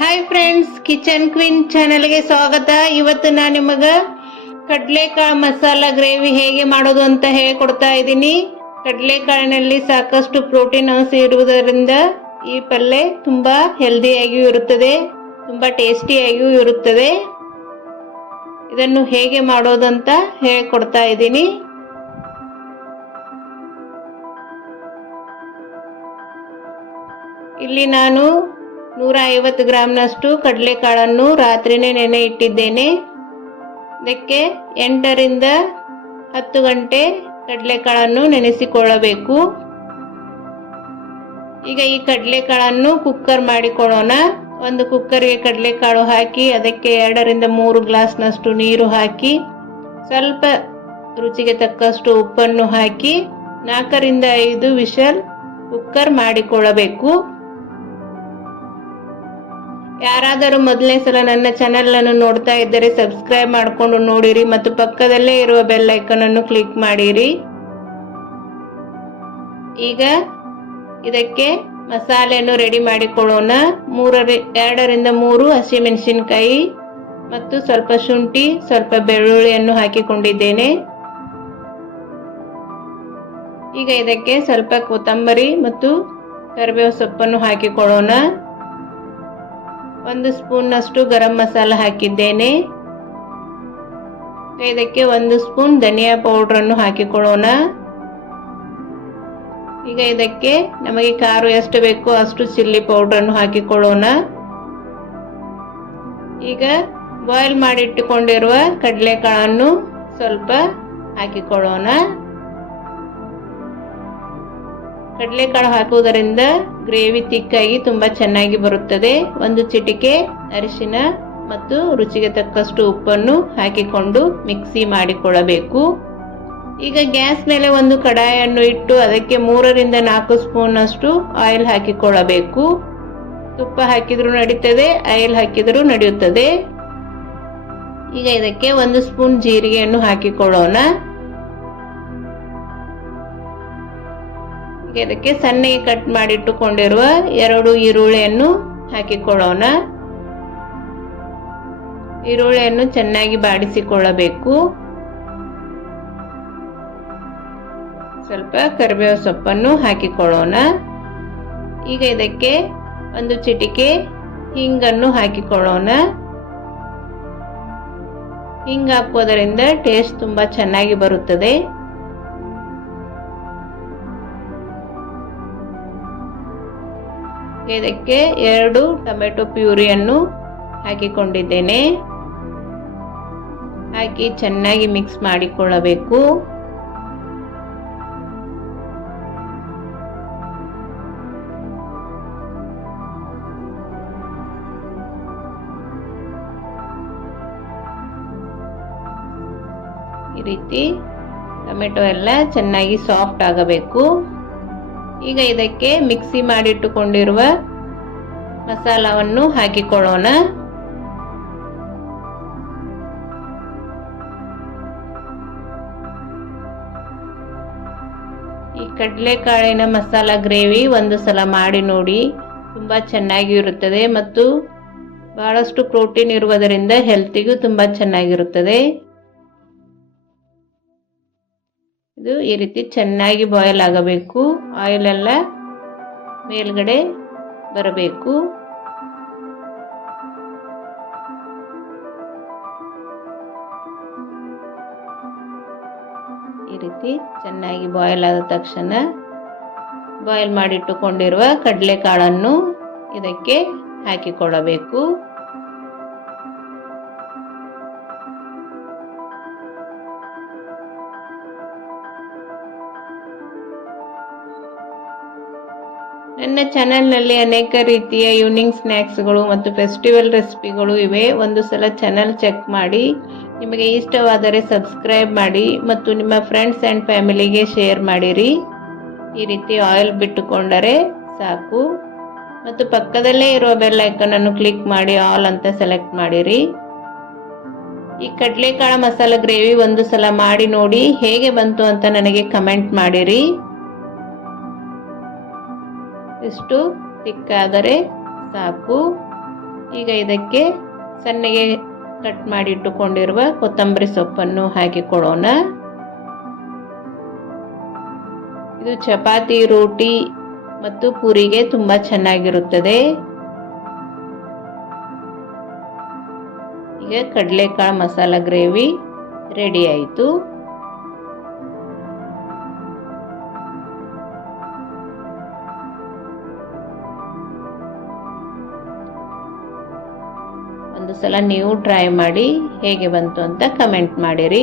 Hi friends, kitchen queen ಚಾನೆಲ್ಗೆ ಸ್ವಾಗತ. ಇವತ್ತು ನಾನು ನಿಮಗೆ ಕಡಲೆಕಾಳು ಮಸಾಲ ಗ್ರೇವಿ ಹೇಗೆ ಮಾಡೋದು ಅಂತ ಹೇಳಿಕೊಡ್ತಾ ಇದ್ದೀನಿ. ಕಡಲೆಕಾಳಿನಲ್ಲಿ ಸಾಕಷ್ಟು ಪ್ರೋಟೀನ್ ಅಂಶ ಇರುವುದರಿಂದ ಈ ಪಲ್ಯ ತುಂಬಾ ಹೆಲ್ದಿಯಾಗಿಯೂ ಇರುತ್ತದೆ, ತುಂಬಾ ಟೇಸ್ಟಿಯಾಗಿಯೂ ಇರುತ್ತದೆ. ಇದನ್ನು ಹೇಗೆ ಮಾಡೋದು ಅಂತ ಹೇಳಿಕೊಡ್ತಾ ಇದ್ದೀನಿ. ಇಲ್ಲಿ ನಾನು 150 ಗ್ರಾಂನಷ್ಟು ಕಡಲೆಕಾಳನ್ನು ರಾತ್ರಿನೇ ನೆನೆ ಇಟ್ಟಿದ್ದೇನೆ. ಇದಕ್ಕೆ 8 ರಿಂದ 10 ಗಂಟೆ ಕಡಲೆಕಾಳನ್ನು ನೆನೆಸಿಕೊಳ್ಳಬೇಕು. ಈಗ ಈ ಕಡಲೆಕಾಳನ್ನು ಕುಕ್ಕರ್ ಮಾಡಿಕೊಳ್ಳೋಣ. ಒಂದು ಕುಕ್ಕರ್ಗೆ ಕಡಲೆಕಾಳು ಹಾಕಿ ಅದಕ್ಕೆ 2 ರಿಂದ 3 ಗ್ಲಾಸ್ನಷ್ಟು ನೀರು ಹಾಕಿ ಸ್ವಲ್ಪ ರುಚಿಗೆ ತಕ್ಕಷ್ಟು ಉಪ್ಪನ್ನು ಹಾಕಿ 4 ರಿಂದ 5 ವಿಷಲ್ ಕುಕ್ಕರ್ ಮಾಡಿಕೊಳ್ಳಬೇಕು. ಯಾರಾದರೂ ಮೊದಲನೇ ಸಲ ನನ್ನ ಚಾನೆಲ್ ಅನ್ನು ನೋಡ್ತಾ ಇದ್ದರೆ ಸಬ್ಸ್ಕ್ರೈಬ್ ಮಾಡಿಕೊಂಡು ನೋಡಿರಿ ಮತ್ತು ಪಕ್ಕದಲ್ಲೇ ಇರುವ ಬೆಲ್ ಐಕಾನ್ ಅನ್ನು ಕ್ಲಿಕ್ ಮಾಡಿರಿ. ಈಗ ಇದಕ್ಕೆ ಮಸಾಲೆಯನ್ನು ರೆಡಿ ಮಾಡಿಕೊಳ್ಳೋಣ. 2 ರಿಂದ 3 ಹಸಿಮೆಣಸಿನಕಾಯಿ ಮತ್ತು ಸ್ವಲ್ಪ ಶುಂಠಿ, ಸ್ವಲ್ಪ ಬೆಳ್ಳುಳ್ಳಿಯನ್ನು ಹಾಕಿಕೊಂಡಿದ್ದೇನೆ. ಈಗ ಇದಕ್ಕೆ ಸ್ವಲ್ಪ ಕೊತ್ತಂಬರಿ ಮತ್ತು ಕರಿಬೇವು ಸೊಪ್ಪನ್ನು ಹಾಕಿಕೊಳ್ಳೋಣ. 1 ಸ್ಪೂನ್ನಷ್ಟು ಗರಂ ಮಸಾಲ ಹಾಕಿದ್ದೇನೆ. ಇದಕ್ಕೆ 1 ಸ್ಪೂನ್ ಧನಿಯಾ ಪೌಡರ್ ಅನ್ನು ಹಾಕಿಕೊಳ್ಳೋಣ. ಈಗ ಇದಕ್ಕೆ ನಮಗೆ ಖಾರ ಎಷ್ಟು ಬೇಕೋ ಅಷ್ಟು ಚಿಲ್ಲಿ ಪೌಡರ್ ಅನ್ನು ಹಾಕಿಕೊಳ್ಳೋಣ. ಈಗ ಬಾಯ್ಲ್ ಮಾಡಿಟ್ಟುಕೊಂಡಿರುವ ಕಡಲೆಕಾಳನ್ನು ಸ್ವಲ್ಪ ಹಾಕಿಕೊಳ್ಳೋಣ. ಕಡಲೆಕಾಳು ಹಾಕುವುದರಿಂದ ಗ್ರೇವಿ ತಿಕ್ಕಾಗಿ ತುಂಬಾ ಚೆನ್ನಾಗಿ ಬರುತ್ತದೆ. 1 ಚಿಟಿಕೆ ಅರಿಶಿನ ಮತ್ತು ರುಚಿಗೆ ತಕ್ಕಷ್ಟು ಉಪ್ಪನ್ನು ಹಾಕಿಕೊಂಡು ಮಿಕ್ಸಿ ಮಾಡಿಕೊಳ್ಳಬೇಕು. ಈಗ ಗ್ಯಾಸ್ ಮೇಲೆ ಒಂದು ಕಡಾಯಿಯನ್ನು ಇಟ್ಟು ಅದಕ್ಕೆ 3 ರಿಂದ 4 ಸ್ಪೂನ್ ಅಷ್ಟು ಆಯಿಲ್ ಹಾಕಿಕೊಳ್ಳಬೇಕು. ತುಪ್ಪ ಹಾಕಿದರೂ ನಡೀತದೆ, ಆಯಿಲ್ ಹಾಕಿದರೂ ನಡೆಯುತ್ತದೆ. ಈಗ ಇದಕ್ಕೆ 1 ಸ್ಪೂನ್ ಜೀರಿಗೆಯನ್ನು ಹಾಕಿಕೊಳ್ಳೋಣ. ಇದಕ್ಕೆ ಸಣ್ಣಗೆ ಕಟ್ ಮಾಡಿಟ್ಟುಕೊಂಡಿರುವ 2 ಈರುಳ್ಳಿಯನ್ನು ಹಾಕಿಕೊಳ್ಳೋಣ. ಈರುಳ್ಳಿಯನ್ನು ಚೆನ್ನಾಗಿ ಬಾಡಿಸಿಕೊಳ್ಳಬೇಕು. ಸ್ವಲ್ಪ ಕರಿಬೇವು ಸೊಪ್ಪನ್ನು ಹಾಕಿಕೊಳ್ಳೋಣ. ಈಗ ಇದಕ್ಕೆ 1 ಚಿಟಿಕೆ ಹಿಂಗನ್ನು ಹಾಕಿಕೊಳ್ಳೋಣ. ಹಿಂಗ್ ಹಾಕೋದರಿಂದ ಟೇಸ್ಟ್ ತುಂಬಾ ಚೆನ್ನಾಗಿ ಬರುತ್ತದೆ. ಇದಕ್ಕೆ 2 ಟೊಮೆಟೊ ಪ್ಯೂರಿಯನ್ನು ಹಾಕಿಕೊಂಡಿದ್ದೇನೆ. ಹಾಕಿ ಚೆನ್ನಾಗಿ ಮಿಕ್ಸ್ ಮಾಡಿಕೊಳ್ಳಬೇಕು. ಈ ರೀತಿ ಟೊಮೆಟೊ ಎಲ್ಲ ಚೆನ್ನಾಗಿ ಸಾಫ್ಟ್ ಆಗಬೇಕು. ಈಗ ಇದಕ್ಕೆ ಮಿಕ್ಸಿ ಮಾಡಿಟ್ಟುಕೊಂಡಿರುವ ಮಸಾಲವನ್ನು ಹಾಕಿಕೊಳ್ಳೋಣ. ಈ ಕಡಲೆಕಾಳಿನ ಮಸಾಲ ಗ್ರೇವಿ ಒಂದು ಸಲ ಮಾಡಿ ನೋಡಿ, ತುಂಬಾ ಚೆನ್ನಾಗಿ ಇರುತ್ತದೆ ಮತ್ತು ಬಹಳಷ್ಟು ಪ್ರೋಟೀನ್ ಇರುವುದರಿಂದ ಹೆಲ್ತಿಗೂ ತುಂಬಾ ಚೆನ್ನಾಗಿರುತ್ತದೆ. ಇದು ಈ ರೀತಿ ಚೆನ್ನಾಗಿ ಬಾಯ್ಲ್ ಆಗಬೇಕು. ಆಯಿಲ್ ಎಲ್ಲ ಮೇಲ್ಗಡೆ ಬರಬೇಕು. ಈ ರೀತಿ ಚೆನ್ನಾಗಿ ಬಾಯ್ಲ್ ಆದ ತಕ್ಷಣ ಬಾಯ್ಲ್ ಮಾಡಿಟ್ಟುಕೊಂಡಿರುವ ಕಡಲೆಕಾಳನ್ನು ಇದಕ್ಕೆ ಹಾಕಿಕೊಳ್ಳಬೇಕು. ನನ್ನ ಚಾನೆಲ್ನಲ್ಲಿ ಅನೇಕ ರೀತಿಯ ಈವ್ನಿಂಗ್ ಸ್ನ್ಯಾಕ್ಸ್ಗಳು ಮತ್ತು ಫೆಸ್ಟಿವಲ್ ರೆಸಿಪಿಗಳು ಇವೆ. ಒಂದು ಸಲ ಚಾನೆಲ್ ಚೆಕ್ ಮಾಡಿ. ನಿಮಗೆ ಇಷ್ಟವಾದರೆ ಸಬ್ಸ್ಕ್ರೈಬ್ ಮಾಡಿ ಮತ್ತು ನಿಮ್ಮ ಫ್ರೆಂಡ್ಸ್ ಆ್ಯಂಡ್ ಫ್ಯಾಮಿಲಿಗೆ ಶೇರ್ ಮಾಡಿರಿ. ಈ ರೀತಿ ಆಯಿಲ್ ಬಿಟ್ಟುಕೊಂಡರೆ ಸಾಕು ಮತ್ತು ಪಕ್ಕದಲ್ಲೇ ಇರುವ ಬೆಲ್ ಐಕಾನ್ ಅನ್ನು ಕ್ಲಿಕ್ ಮಾಡಿ ಆಲ್ ಅಂತ ಸೆಲೆಕ್ಟ್ ಮಾಡಿರಿ. ಈ ಕಡಲೆಕಾಳು ಮಸಾಲ ಗ್ರೇವಿ ಒಂದು ಸಲ ಮಾಡಿ ನೋಡಿ, ಹೇಗೆ ಬಂತು ಅಂತ ನನಗೆ ಕಮೆಂಟ್ ಮಾಡಿರಿ. ಇಷ್ಟು ತಿಕ್ಕಾದರೆ ಸಾಕು. ಈಗ ಇದಕ್ಕೆ ಸಣ್ಣಗೆ ಕಟ್ ಮಾಡಿ ಇಟ್ಟುಕೊಂಡಿರುವ ಕೊತ್ತಂಬರಿ ಸೊಪ್ಪನ್ನು ಹಾಕಿಕೊಳ್ಳೋಣ. ಇದು ಚಪಾತಿ, ರೋಟಿ ಮತ್ತು ಪೂರಿಗೆ ತುಂಬ ಚೆನ್ನಾಗಿರುತ್ತದೆ. ಈಗ ಕಡಲೆಕಾಳು ಮಸಾಲ ಗ್ರೇವಿ ರೆಡಿ ಆಯಿತು. ಒಂದು ಸಲ ನೀವು ಟ್ರೈ ಮಾಡಿ ಹೇಗೆ ಬಂತು ಅಂತ ಕಮೆಂಟ್ ಮಾಡಿರಿ.